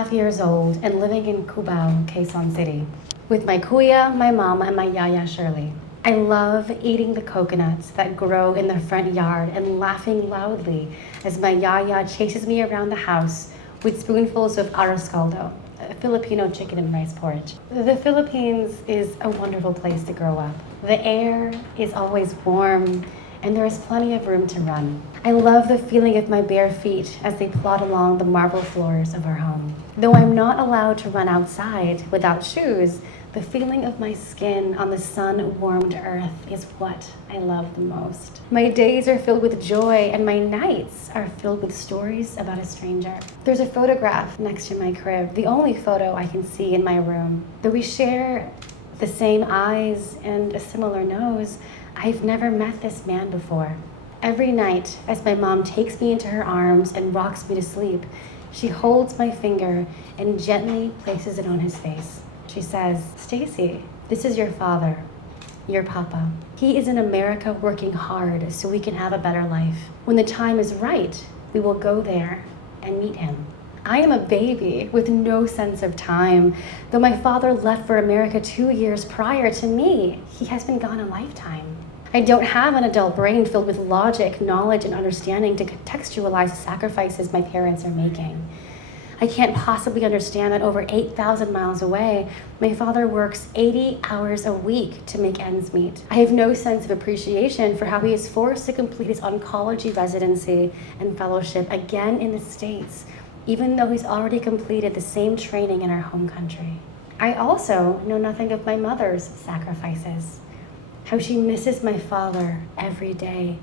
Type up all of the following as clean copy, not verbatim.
2.5 years old and living in Cubao, Quezon City, with my kuya, my mom, and my yaya Shirley. I love eating the coconuts that grow in the front yard and laughing loudly as my yaya chases me around the house with spoonfuls of arroz caldo, a Filipino chicken and rice porridge. The Philippines is a wonderful place to grow up. The air is always warm, and there is plenty of room to run. I love the feeling of my bare feet as they plod along the marble floors of our home. Though I'm not allowed to run outside without shoes, the feeling of my skin on the sun-warmed earth is what I love the most. My days are filled with joy, and my nights are filled with stories about a stranger. There's a photograph next to my crib, the only photo I can see in my room. Though we share the same eyes and a similar nose, I've never met this man before. Every night, as my mom takes me into her arms and rocks me to sleep, she holds my finger and gently places it on his face. She says, "Stacy, this is your father, your papa. He is in America working hard so we can have a better life. When the time is right, we will go there and meet him." I am a baby with no sense of time. Though my father left for America 2 years prior to me, he has been gone a lifetime. I don't have an adult brain filled with logic, knowledge, and understanding to contextualize the sacrifices my parents are making. I can't possibly understand that over 8,000 miles away, my father works 80 hours a week to make ends meet. I have no sense of appreciation for how he is forced to complete his oncology residency and fellowship again in the States, even though he's already completed the same training in our home country. I also know nothing of my mother's sacrifices, how she misses my father every day,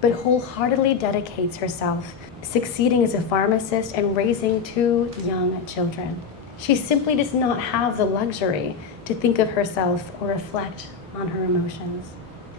but wholeheartedly dedicates herself, succeeding as a pharmacist and raising 2 young children. She simply does not have the luxury to think of herself or reflect on her emotions.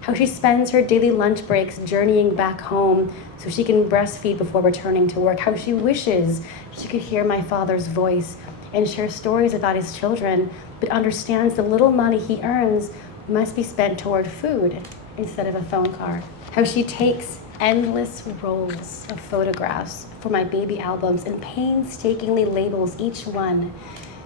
How she spends her daily lunch breaks journeying back home so she can breastfeed before returning to work. How she wishes she could hear my father's voice and share stories about his children, but understands the little money he earns must be spent toward food instead of a phone card. How she takes endless rolls of photographs for my baby albums and painstakingly labels each one,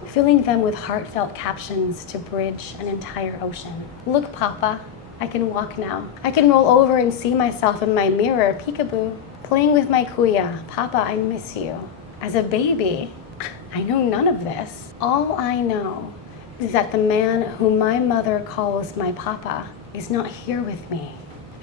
filling them with heartfelt captions to bridge an entire ocean. "Look, Papa, I can walk now. I can roll over and see myself in my mirror, peekaboo. Playing with my kuya, Papa, I miss you." As a baby, I know none of this. All I know is that the man whom my mother calls my papa is not here with me.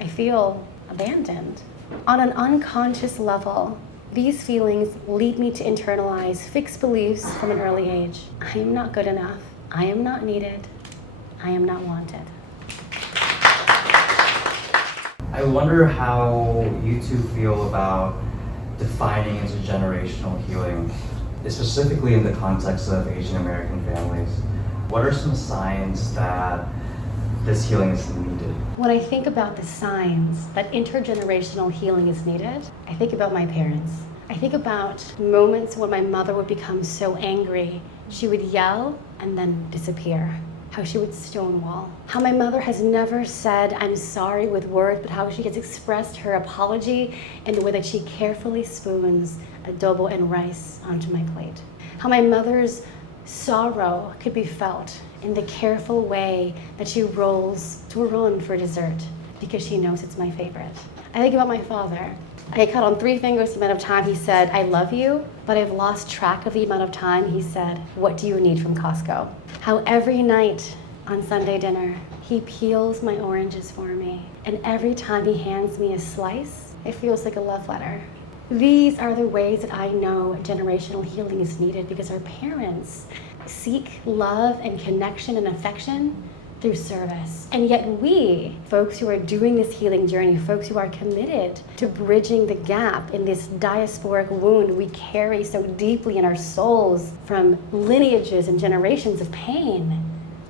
I feel abandoned. On an unconscious level, these feelings lead me to internalize fixed beliefs from an early age. I am not good enough. I am not needed. I am not wanted. I wonder how you two feel about defining intergenerational healing, specifically in the context of Asian American families. What are some signs that this healing is needed? When I think about the signs that intergenerational healing is needed, I think about my parents. I think about moments when my mother would become so angry, she would yell and then disappear. How she would stonewall. How my mother has never said "I'm sorry" with words, but how she has expressed her apology in the way that she carefully spoons adobo and rice onto my plate. How my mother's sorrow could be felt in the careful way that she rolls turon for dessert because she knows it's my favorite. I think about my father. I cut on 3 fingers the amount of time he said, "I love you," but I've lost track of the amount of time he said, "What do you need from Costco?" How every night on Sunday dinner, he peels my oranges for me, and every time he hands me a slice, it feels like a love letter. These are the ways that I know generational healing is needed because our parents seek love and connection and affection through service. And yet we, folks who are doing this healing journey, folks who are committed to bridging the gap in this diasporic wound we carry so deeply in our souls from lineages and generations of pain,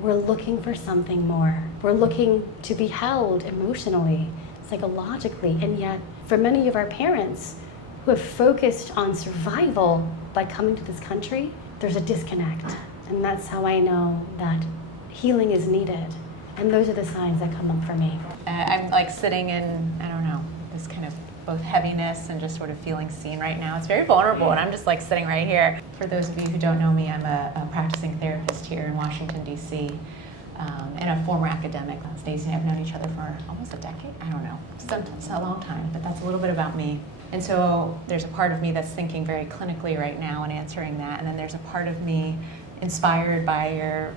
we're looking for something more. We're looking to be held emotionally, psychologically, and yet for many of our parents who have focused on survival by coming to this country, there's a disconnect. And that's how I know that healing is needed. And those are the signs that come up for me. I'm like sitting in, I don't know, this kind of both heaviness and just sort of feeling seen right now. It's very vulnerable, and I'm just like sitting right here. For those of you who don't know me, I'm a practicing therapist here in Washington, D.C., and a former academic. Stacey and I have known each other for almost a decade. I don't know. It's a long time, but that's a little bit about me. And so there's a part of me that's thinking very clinically right now and answering that, and then there's a part of me inspired by your,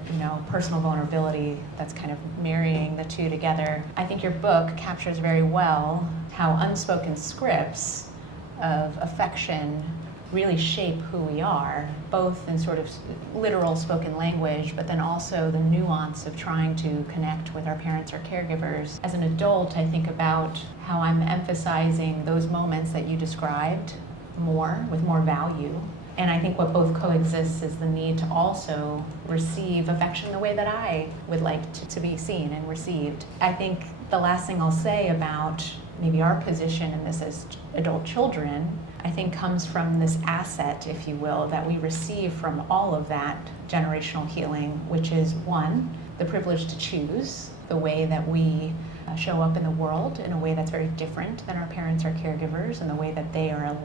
personal vulnerability that's kind of marrying the two together. I think your book captures very well how unspoken scripts of affection really shape who we are, both in sort of literal spoken language, but then also the nuance of trying to connect with our parents or caregivers. As an adult, I think about how I'm emphasizing those moments that you described more, with more value. And I think what both coexists is the need to also receive affection the way that I would like to be seen and received. I think the last thing I'll say about maybe our position in this as adult children, I think comes from this asset, if you will, that we receive from all of that generational healing, which is one, the privilege to choose the way that we show up in the world in a way that's very different than our parents or caregivers, and the way that they are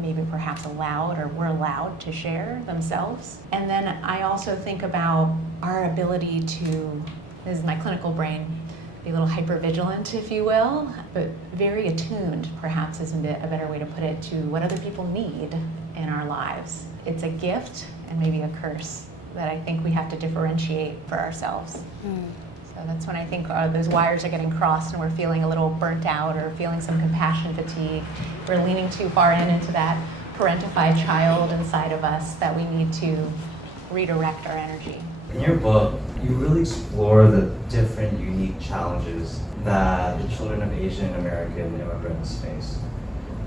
maybe perhaps allowed or were allowed to share themselves. And then I also think about our ability to, this is my clinical brain, be a little hypervigilant, if you will, but very attuned, perhaps is a better way to put it, to what other people need in our lives. It's a gift and maybe a curse that I think we have to differentiate for ourselves. So that's when I think those wires are getting crossed and we're feeling a little burnt out or feeling some compassion fatigue. We're leaning too far into that parentified child inside of us that we need to redirect our energy. In your book, you really explore the different unique challenges that the children of Asian American immigrants face.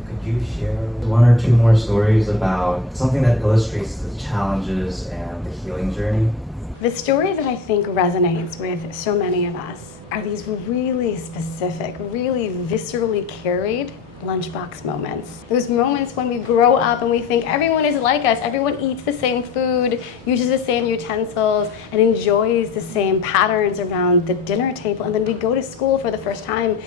Could you share one or two more stories about something that illustrates the challenges and the healing journey? The story that I think resonates with so many of us are these really specific, really viscerally carried lunchbox moments. Those moments when we grow up and we think everyone is like us, everyone eats the same food, uses the same utensils, and enjoys the same patterns around the dinner table. And then we go to school for the first time.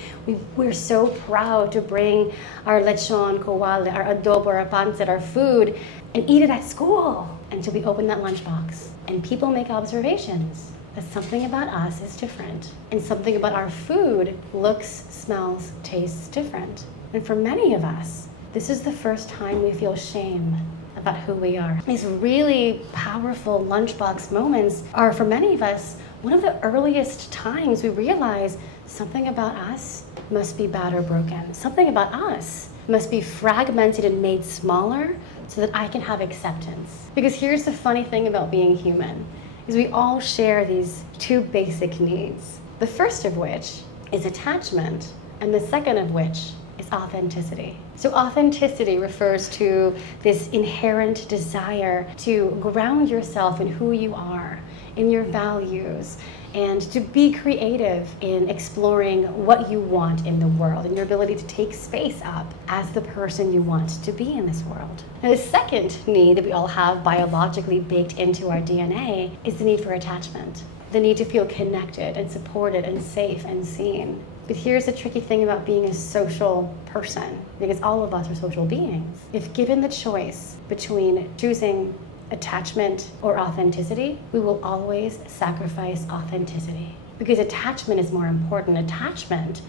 We're so proud to bring our lechon, kawale, our adobo, our pancit, our food, and eat it at school until we open that lunchbox. And people make observations that something about us is different, and something about our food looks, smells, tastes different. And for many of us, this is the first time we feel shame about who we are. These really powerful lunchbox moments are, for many of us, one of the earliest times we realize something about us must be bad or broken. Something about us must be fragmented and made smaller so that I can have acceptance. Because here's the funny thing about being human, is we all share these two basic needs. The first of which is attachment, and the second of which is authenticity. So authenticity refers to this inherent desire to ground yourself in who you are, in your values, and to be creative in exploring what you want in the world, and your ability to take space up as the person you want to be in this world. Now, the second need that we all have biologically baked into our DNA is the need for attachment, the need to feel connected and supported and safe and seen. But here's the tricky thing about being a social person, because all of us are social beings. If given the choice between choosing attachment or authenticity, we will always sacrifice authenticity, because attachment is more important. Attachment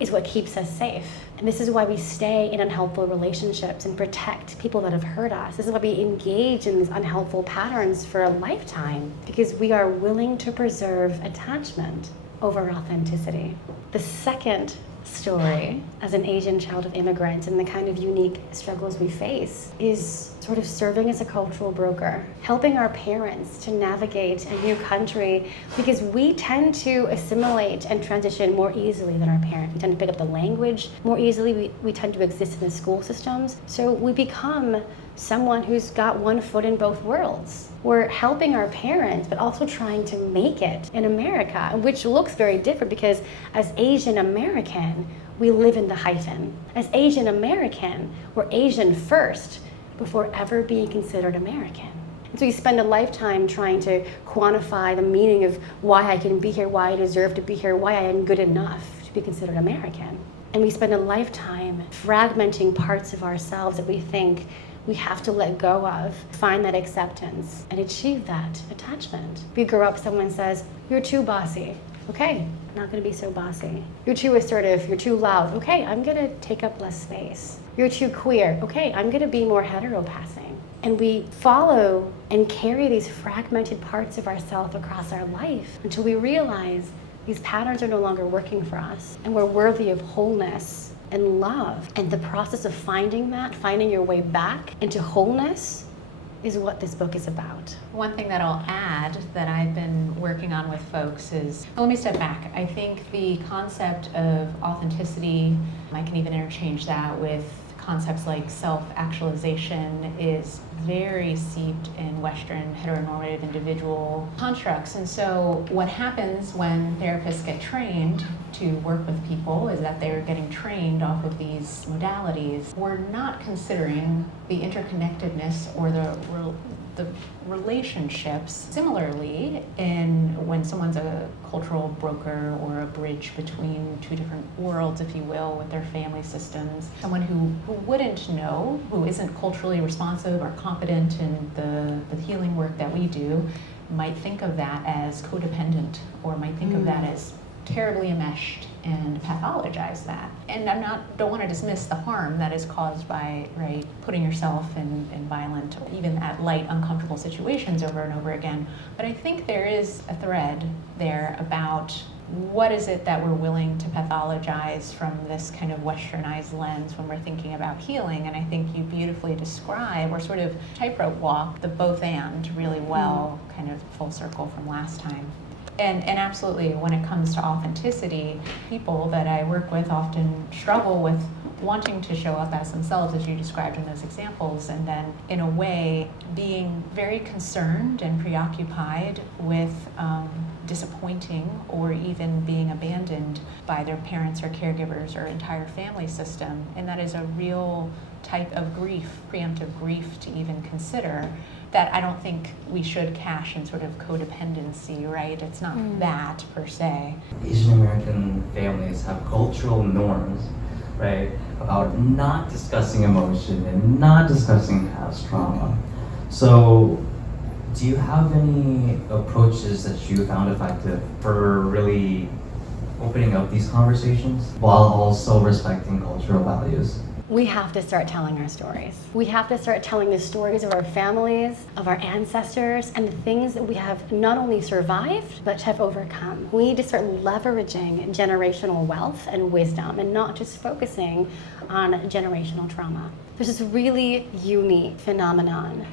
is what keeps us safe. And this is why we stay in unhelpful relationships and protect people that have hurt us. This is why we engage in these unhelpful patterns for a lifetime, because we are willing to preserve attachment over authenticity. The second story, as an Asian child of immigrants and the kind of unique struggles we face, is sort of serving as a cultural broker, helping our parents to navigate a new country, because we tend to assimilate and transition more easily than our parents. We tend to pick up the language more easily. We tend to exist in the school systems. So we become someone who's got one foot in both worlds. We're helping our parents, but also trying to make it in America, which looks very different, because as Asian American, we live in the hyphen. As Asian American, we're Asian first before ever being considered American. And so you spend a lifetime trying to quantify the meaning of why I can be here, why I deserve to be here, why I am good enough to be considered American. And we spend a lifetime fragmenting parts of ourselves that we think we have to let go of, find that acceptance, and achieve that attachment. If you grow up, someone says, you're too bossy. Okay, not gonna be so bossy. You're too assertive, you're too loud. Okay, I'm gonna take up less space. You're too queer. Okay, I'm gonna be more heteropassing. And we follow and carry these fragmented parts of ourselves across our life until we realize these patterns are no longer working for us and we're worthy of wholeness and love. And the process of finding that, finding your way back into wholeness, is what this book is about. One thing that I'll add that I've been working on with folks is, let me step back. I think the concept of authenticity, I can even interchange that with concepts like self-actualization, is very seeped in Western heteronormative individual constructs. And so what happens when therapists get trained to work with people is that they're getting trained off of these modalities. We're not considering the interconnectedness or the relationships. Similarly, when someone's a cultural broker or a bridge between two different worlds, if you will, with their family systems, someone who wouldn't know, who isn't culturally responsive or competent in the healing work that we do, might think of that as codependent, or might think of that as terribly enmeshed and pathologize that. And don't want to dismiss the harm that is caused by, putting yourself in violent, or even at light, uncomfortable situations over and over again. But I think there is a thread there about what is it that we're willing to pathologize from this kind of westernized lens when we're thinking about healing. And I think you beautifully describe, or sort of tightrope walk, the both and really well, kind of full circle from last time. And absolutely, when it comes to authenticity, people that I work with often struggle with wanting to show up as themselves, as you described in those examples, and then in a way being very concerned and preoccupied with disappointing or even being abandoned by their parents or caregivers or entire family system. And that is a real type of grief, preemptive grief, to even consider, that I don't think we should cash in sort of codependency, right? It's not that per se. Asian American families have cultural norms, right, about not discussing emotion and not discussing past trauma. So, do you have any approaches that you found effective for really opening up these conversations while also respecting cultural values? We have to start telling our stories. We have to start telling the stories of our families, of our ancestors, and the things that we have not only survived, but have overcome. We need to start leveraging generational wealth and wisdom and not just focusing on generational trauma. There's this really unique phenomenon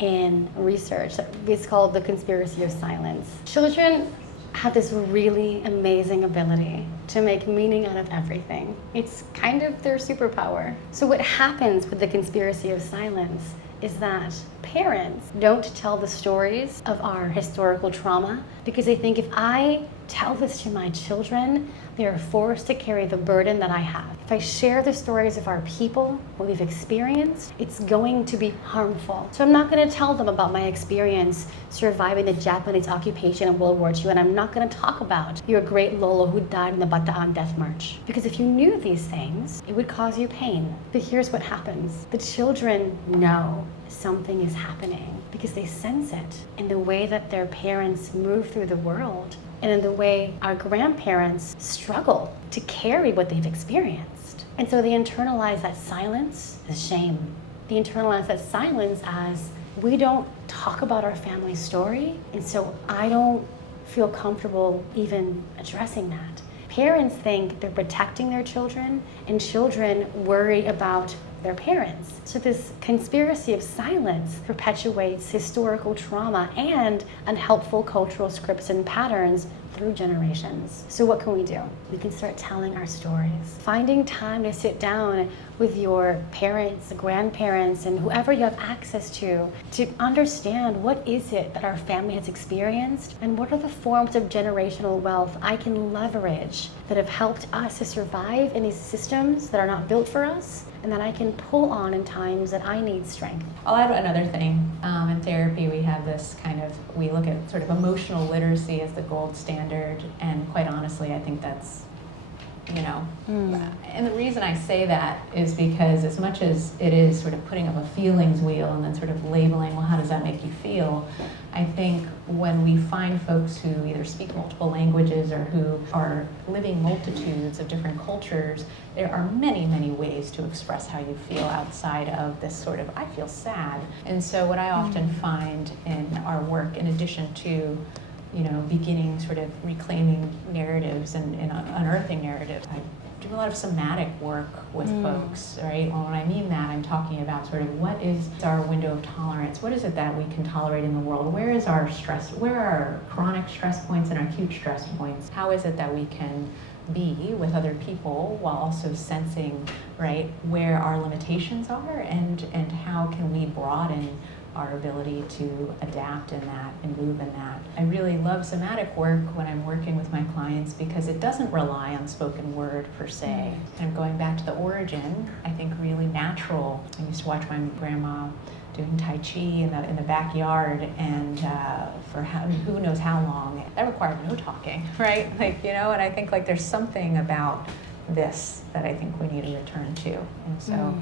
in research that is called the conspiracy of silence. Children have this really amazing ability to make meaning out of everything. It's kind of their superpower. So what happens with the conspiracy of silence is that parents don't tell the stories of our historical trauma because they think, if I tell this to my children, they are forced to carry the burden that I have. If I share the stories of our people, what we've experienced, it's going to be harmful. So I'm not going to tell them about my experience surviving the Japanese occupation in World War II, and I'm not going to talk about your great Lolo who died in the Bataan Death March. Because if you knew these things, it would cause you pain. But here's what happens. The children know something is happening because they sense it in the way that their parents move through the world, and in the way our grandparents struggle to carry what they've experienced. And so they internalize that silence as shame. They internalize that silence as, we don't talk about our family story, and so I don't feel comfortable even addressing that. Parents think they're protecting their children, and children worry about their parents. So this conspiracy of silence perpetuates historical trauma and unhelpful cultural scripts and patterns through generations. So what can we do? We can start telling our stories. Finding time to sit down with your parents, grandparents, and whoever you have access to understand what is it that our family has experienced, and what are the forms of generational wealth I can leverage that have helped us to survive in these systems that are not built for us, and that I can pull on in times that I need strength. I'll add another thing. In therapy, we have this we look at sort of emotional literacy as the gold standard, and quite honestly, I think that's you know. And the reason I say that is because as much as it is sort of putting up a feelings wheel and then sort of labeling, well, how does that make you feel? I think when we find folks who either speak multiple languages or who are living multitudes of different cultures, there are many, many ways to express how you feel outside of this sort of, I feel sad. And so what I often find in our work, in addition to beginning sort of reclaiming narratives and unearthing narratives, I do a lot of somatic work with folks, right? Well, when I mean that, I'm talking about sort of what is our window of tolerance? What is it that we can tolerate in the world? Where is our stress? Where are our chronic stress points and our acute stress points? How is it that we can be with other people while also sensing, right, where our limitations are and how can we broaden our ability to adapt in that and move in that. I really love somatic work when I'm working with my clients because it doesn't rely on spoken word per se. And going back to the origin, I think really natural. I used to watch my grandma doing Tai Chi in the backyard and for who knows how long. That required no talking, right? And I think there's something about this that I think we need to return to. And so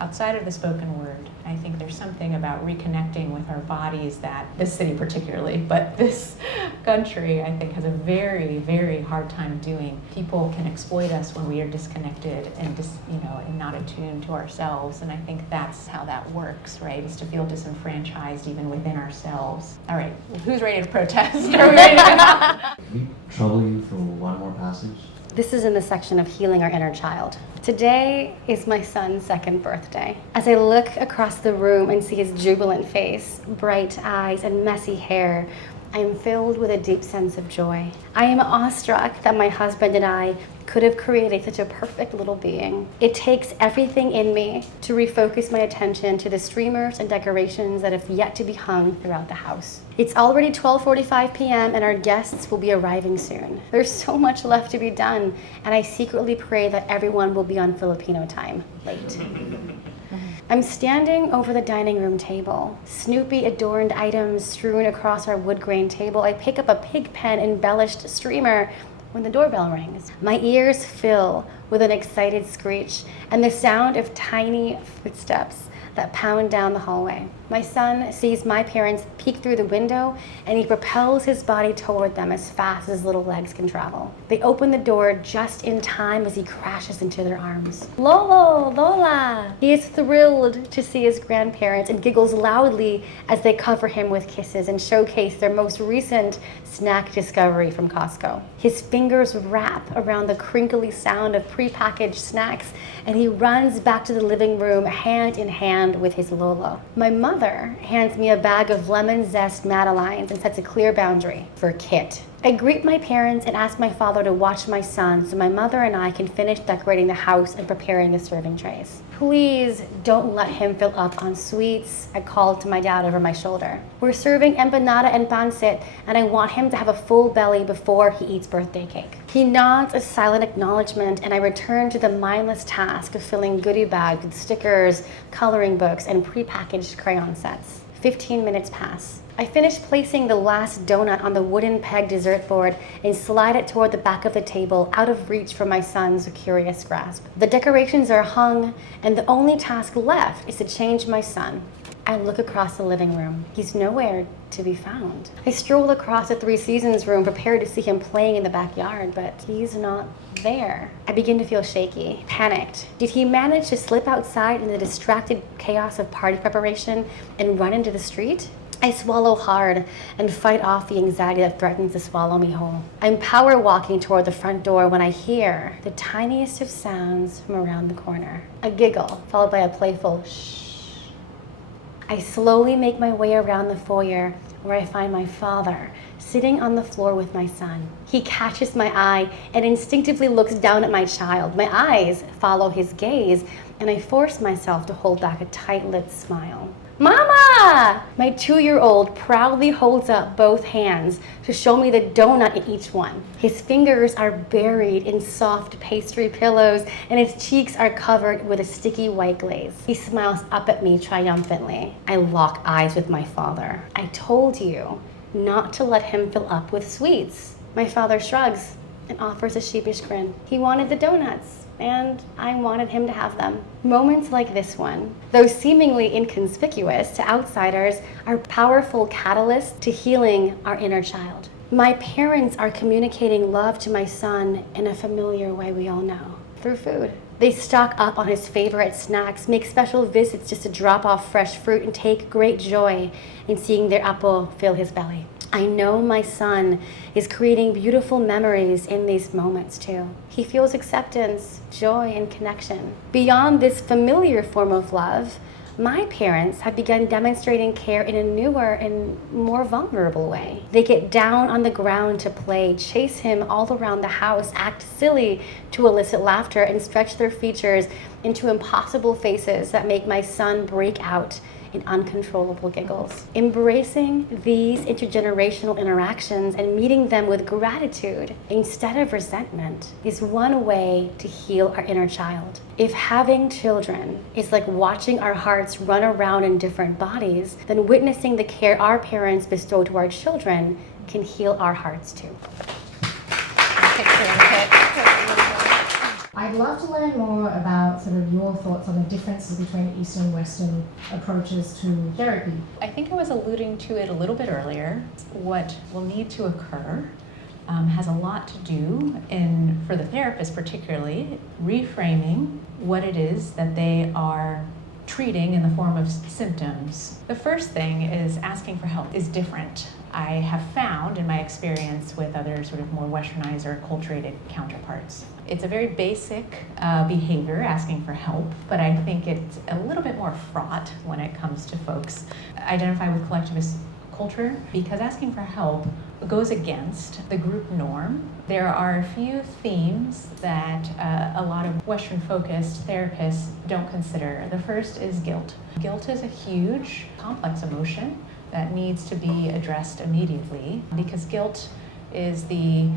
outside of the spoken word, I think there's something about reconnecting with our bodies that this city particularly, but this country, I think, has a very, very hard time doing. People can exploit us when we are disconnected and and not attuned to ourselves. And I think that's how that works, right? Is to feel disenfranchised even within ourselves. All right, who's ready to protest? Are we ready to go? Can we trouble you for one more passage? This is in the section of healing our inner child. Today is my son's second birthday. As I look across the room and see his jubilant face, bright eyes, and messy hair, I am filled with a deep sense of joy. I am awestruck that my husband and I could have created such a perfect little being. It takes everything in me to refocus my attention to the streamers and decorations that have yet to be hung throughout the house. It's already 12:45 p.m. and our guests will be arriving soon. There's so much left to be done, and I secretly pray that everyone will be on Filipino time late. I'm standing over the dining room table. Snoopy adorned items strewn across our wood grain table. I pick up a pig pen embellished streamer when the doorbell rings. My ears fill with an excited screech and the sound of tiny footsteps that pound down the hallway. My son sees my parents peek through the window and he propels his body toward them as fast as his little legs can travel. They open the door just in time as he crashes into their arms. Lolo, Lola! He is thrilled to see his grandparents and giggles loudly as they cover him with kisses and showcase their most recent snack discovery from Costco. His fingers wrap around the crinkly sound of prepackaged snacks and he runs back to the living room hand in hand with his Lolo. My mother hands me a bag of lemon zest Madeleines and sets a clear boundary for Kit. I greet my parents and ask my father to watch my son so my mother and I can finish decorating the house and preparing the serving trays. Please don't let him fill up on sweets, I called to my dad over my shoulder. We're serving empanada and pancit and I want him to have a full belly before he eats birthday cake. He nods a silent acknowledgement and I return to the mindless task of filling goodie bags with stickers, coloring books, and prepackaged crayon sets. 15 minutes pass. I finish placing the last donut on the wooden peg dessert board and slide it toward the back of the table, out of reach for my son's curious grasp. The decorations are hung, and the only task left is to change my son. I look across the living room. He's nowhere to be found. I stroll across the Three Seasons room, prepared to see him playing in the backyard, but he's not there. I begin to feel shaky, panicked. Did he manage to slip outside in the distracted chaos of party preparation and run into the street? I swallow hard and fight off the anxiety that threatens to swallow me whole. I'm power walking toward the front door when I hear the tiniest of sounds from around the corner. A giggle, followed by a playful shh. I slowly make my way around the foyer where I find my father sitting on the floor with my son. He catches my eye and instinctively looks down at my child. My eyes follow his gaze and I force myself to hold back a tight-lipped smile. Mama! My 2-year-old proudly holds up both hands to show me the donut in each one. His fingers are buried in soft pastry pillows and his cheeks are covered with a sticky white glaze. He smiles up at me triumphantly. I lock eyes with my father. I told you not to let him fill up with sweets. My father shrugs. and offers a sheepish grin. He wanted the donuts, and I wanted him to have them. Moments like this one, though seemingly inconspicuous to outsiders, are powerful catalysts to healing our inner child. My parents are communicating love to my son in a familiar way we all know, through food. They stock up on his favorite snacks, make special visits just to drop off fresh fruit, and take great joy in seeing their apple fill his belly. I know my son is creating beautiful memories in these moments too. He feels acceptance, joy, and connection. Beyond this familiar form of love, my parents have begun demonstrating care in a newer and more vulnerable way. They get down on the ground to play, chase him all around the house, act silly to elicit laughter, and stretch their features into impossible faces that make my son break out in uncontrollable giggles. Embracing these intergenerational interactions and meeting them with gratitude instead of resentment is one way to heal our inner child. If having children is like watching our hearts run around in different bodies, then witnessing the care our parents bestow to our children can heal our hearts too. I'd love to learn more about sort of your thoughts on the differences between Eastern and Western approaches to therapy. I think I was alluding to it a little bit earlier. What will need to occur has a lot to do, for the therapist particularly, reframing what it is that they are treating in the form of symptoms. The first thing is asking for help is different. I have found in my experience with other sort of more westernized or acculturated counterparts. It's a very basic behavior, asking for help, but I think it's a little bit more fraught when it comes to folks identify with collectivist culture, because asking for help goes against the group norm. There are a few themes that a lot of Western-focused therapists don't consider. The first is guilt. Guilt is a huge, complex emotion that needs to be addressed immediately, because guilt is the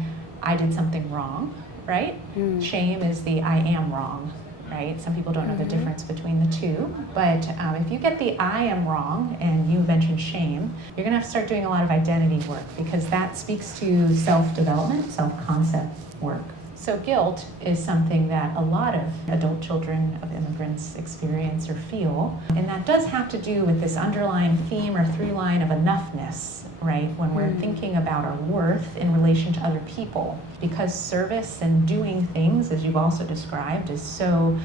I did something wrong, right? Shame is the I am wrong, right? Some people don't know the difference between the two, but if you get the I am wrong and you mention shame, you're gonna have to start doing a lot of identity work, because that speaks to self-development, self-concept work. So guilt is something that a lot of adult children of immigrants experience or feel, and that does have to do with this underlying theme or through line of enoughness, right? When we're thinking about our worth in relation to other people, because service and doing things, as you've also described, is so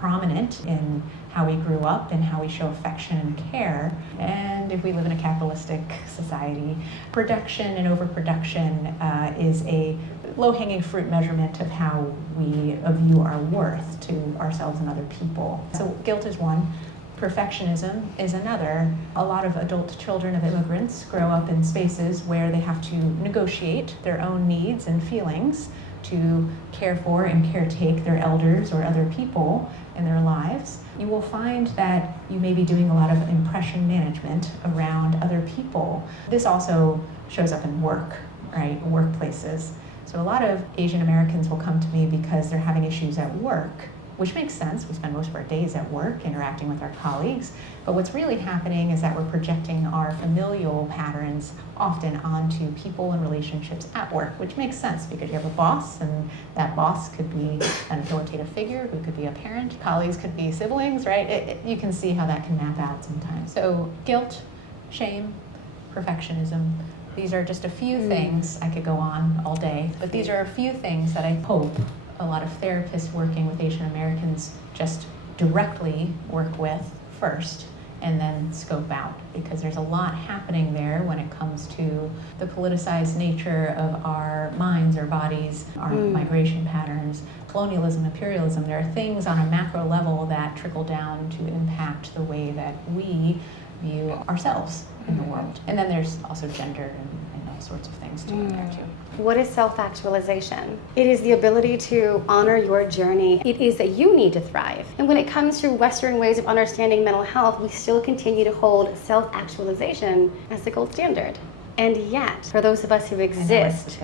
prominent in how we grew up and how we show affection and care. And if we live in a capitalistic society, production and overproduction is a low-hanging fruit measurement of how we view our worth to ourselves and other people. So guilt is one. Perfectionism is another. A lot of adult children of immigrants grow up in spaces where they have to negotiate their own needs and feelings to care for and caretake their elders or other people in their lives. You will find that you may be doing a lot of impression management around other people. This also shows up in work, right? Workplaces. So a lot of Asian Americans will come to me because they're having issues at work, which makes sense. We spend most of our days at work interacting with our colleagues. But what's really happening is that we're projecting our familial patterns often onto people and relationships at work, which makes sense because you have a boss, and that boss could be an authoritative figure who could be a parent. Colleagues could be siblings, right? You can see how that can map out sometimes. So guilt, shame, perfectionism. These are just a few things. I could go on all day, but these are a few things that I hope a lot of therapists working with Asian Americans just directly work with first and then scope out, because there's a lot happening there when it comes to the politicized nature of our minds, our bodies, our migration patterns, colonialism, imperialism. There are things on a macro level that trickle down to impact the way that we view ourselves in the world. And then there's also gender and all sorts of things too in there too. What is self-actualization? It is the ability to honor your journey. It is that you need to thrive. And when it comes to Western ways of understanding mental health, we still continue to hold self-actualization as the gold standard. And yet, for those of us who exist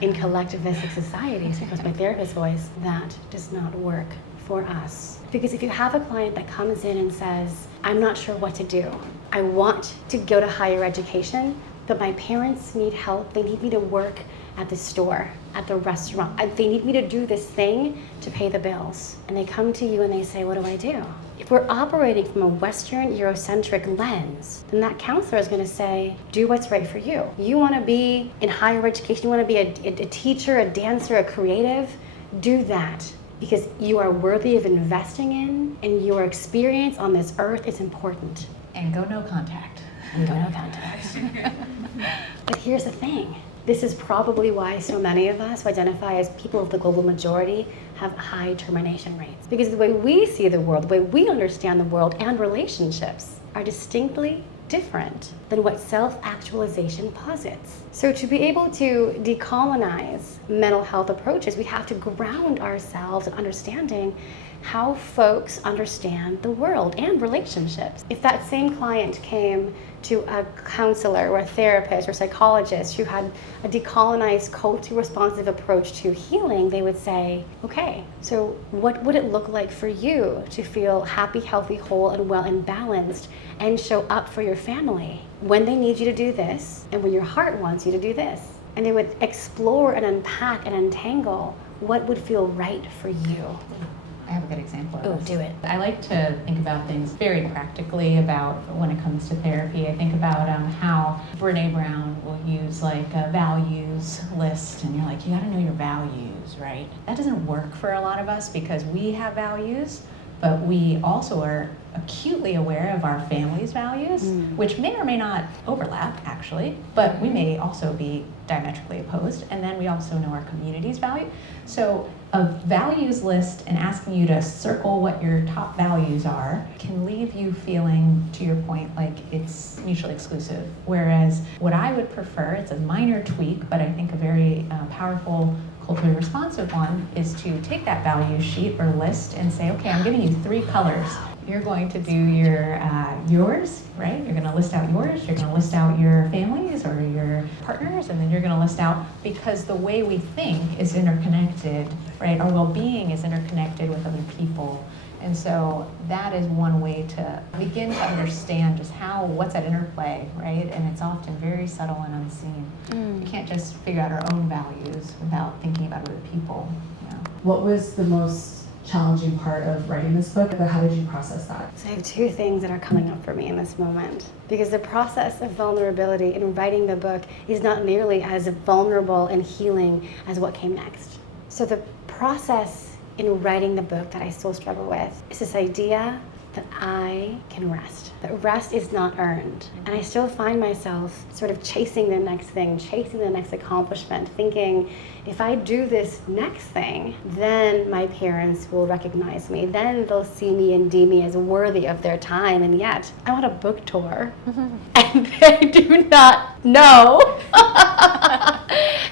in collectivistic societies, because my therapist voice, that does not work for us. Because if you have a client that comes in and says, I'm not sure what to do, I want to go to higher education, but my parents need help, they need me to work at the store, at the restaurant. They need me to do this thing to pay the bills. And they come to you and they say, what do I do? If we're operating from a Western Eurocentric lens, then that counselor is going to say, do what's right for you. You want to be in higher education, you want to be a teacher, a dancer, a creative, do that. Because you are worthy of investing in, and your experience on this earth is important. And go no contact. And go no contact. But here's the thing. This is probably why so many of us who identify as people of the global majority have high termination rates. Because the way we see the world, the way we understand the world and relationships are distinctly different than what self-actualization posits. So to be able to decolonize mental health approaches, we have to ground ourselves in understanding how folks understand the world and relationships. If that same client came to a counselor or a therapist or psychologist who had a decolonized, culturally responsive approach to healing, they would say, okay, so what would it look like for you to feel happy, healthy, whole, and well and balanced and show up for your family when they need you to do this and when your heart wants you to do this? And they would explore and unpack and untangle what would feel right for you. I have a good example of Oh, this. do it. I like to think about things very practically about when it comes to therapy. I think about how Brene Brown will use like a values list, and you're like, you gotta know your values, right? That doesn't work for a lot of us because we have values, but we also are acutely aware of our family's values, which may or may not overlap actually, but we may also be diametrically opposed. And then we also know our community's value. So a values list and asking you to circle what your top values are can leave you feeling, to your point, like it's mutually exclusive. Whereas what I would prefer, it's a minor tweak, but I think a very powerful, culturally responsive one, is to take that value sheet or list and say, okay, I'm giving you 3 colors. You're going to do yours, right? You're going to list out yours, you're going to list out your families or your partners, and then you're going to list out, because the way we think is interconnected, right? Our well-being is interconnected with other people. And so that is one way to begin to understand just what's that interplay, right? And it's often very subtle and unseen. We can't just figure out our own values without thinking about other people. You know? What was the most challenging part of writing this book? How did you process that? So I have 2 things that are coming up for me in this moment. Because the process of vulnerability in writing the book is not nearly as vulnerable and healing as what came next. So the process in writing the book that I still struggle with is this idea that I can rest. That rest is not earned. And I still find myself sort of chasing the next thing, chasing the next accomplishment, thinking if I do this next thing, then my parents will recognize me. Then they'll see me and deem me as worthy of their time. And yet, I'm on a book tour and they do not know.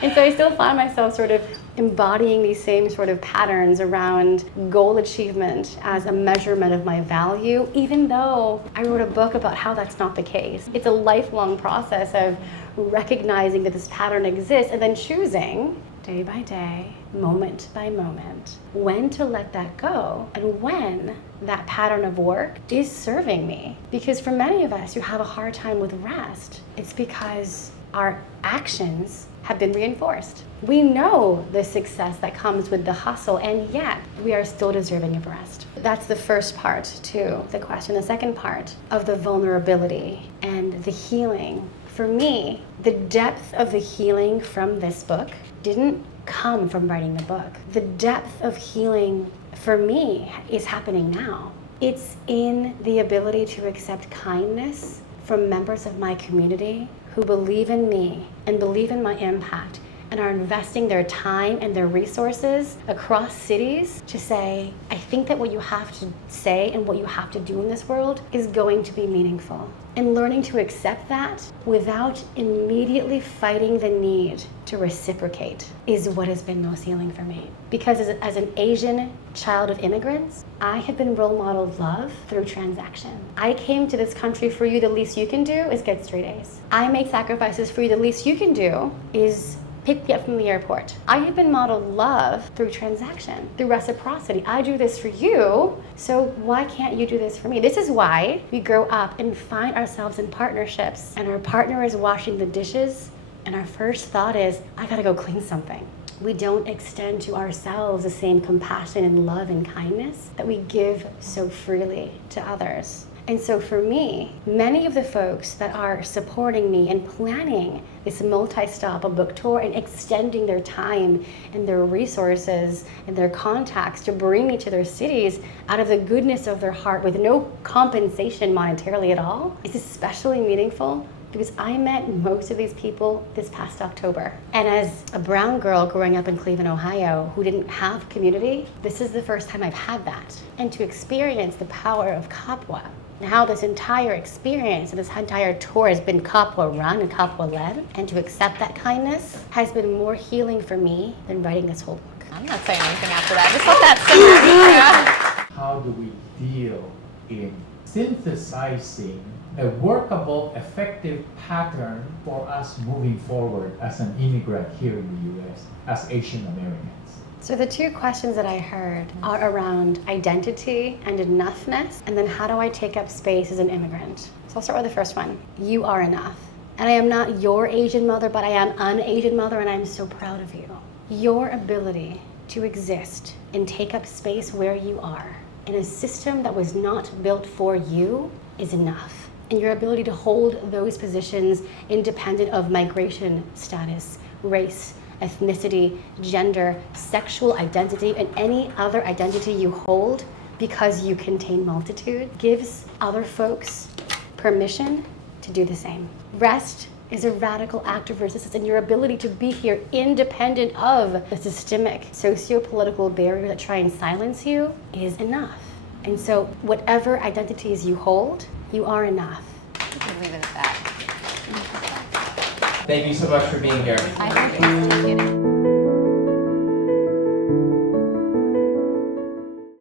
And so I still find myself sort of embodying these same sort of patterns around goal achievement as a measurement of my value, even though I wrote a book about how that's not the case. It's a lifelong process of recognizing that this pattern exists and then choosing day by day, moment by moment, when to let that go and when that pattern of work is serving me. Because for many of us who have a hard time with rest, it's because our actions have been reinforced. We know the success that comes with the hustle, and yet we are still deserving of rest. That's the first part to the question. The second part of the vulnerability and the healing. For me, the depth of the healing from this book didn't come from writing the book. The depth of healing for me is happening now. It's in the ability to accept kindness from members of my community who believe in me and believe in my impact and are investing their time and their resources across cities to say, I think that what you have to say and what you have to do in this world is going to be meaningful. And learning to accept that without immediately fighting the need to reciprocate is what has been most healing for me. Because as an Asian child of immigrants, I have been role modeled love through transaction. I came to this country for you, the least you can do is get straight A's. I make sacrifices for you, the least you can do is pick me up from the airport. I have been modeled love through transaction, through reciprocity. I do this for you, so why can't you do this for me? This is why we grow up and find ourselves in partnerships, and our partner is washing the dishes And our first thought is, I gotta go clean something. We don't extend to ourselves the same compassion and love and kindness that we give so freely to others. And so for me, many of the folks that are supporting me and planning this multi-stop book tour and extending their time and their resources and their contacts to bring me to their cities out of the goodness of their heart with no compensation monetarily at all is especially meaningful because I met most of these people this past October. And as a brown girl growing up in Cleveland, Ohio, who didn't have community, this is the first time I've had that. And to experience the power of Kapwa, and how this entire experience and this entire tour has been Kapwa run and Kapwa led, and to accept that kindness has been more healing for me than writing this whole book. I'm not saying anything after that. Just let that simmer. How do we deal in synthesizing a workable, effective pattern for us moving forward as an immigrant here in the US, as Asian Americans? So the two questions that I heard are around identity and enoughness, and then how do I take up space as an immigrant? So I'll start with the first one. You are enough. And I am not your Asian mother, but I am an Asian mother, and I'm so proud of you. Your ability to exist and take up space where you are in a system that was not built for you is enough. And your ability to hold those positions independent of migration status, race, ethnicity, gender, sexual identity, and any other identity you hold because you contain multitude gives other folks permission to do the same. Rest is a radical act of resistance, and your ability to be here independent of the systemic socio-political barrier that try and silence you is enough. And so whatever identities you hold, you are enough. We can leave it at that. Thank you so much for being here. I appreciate it.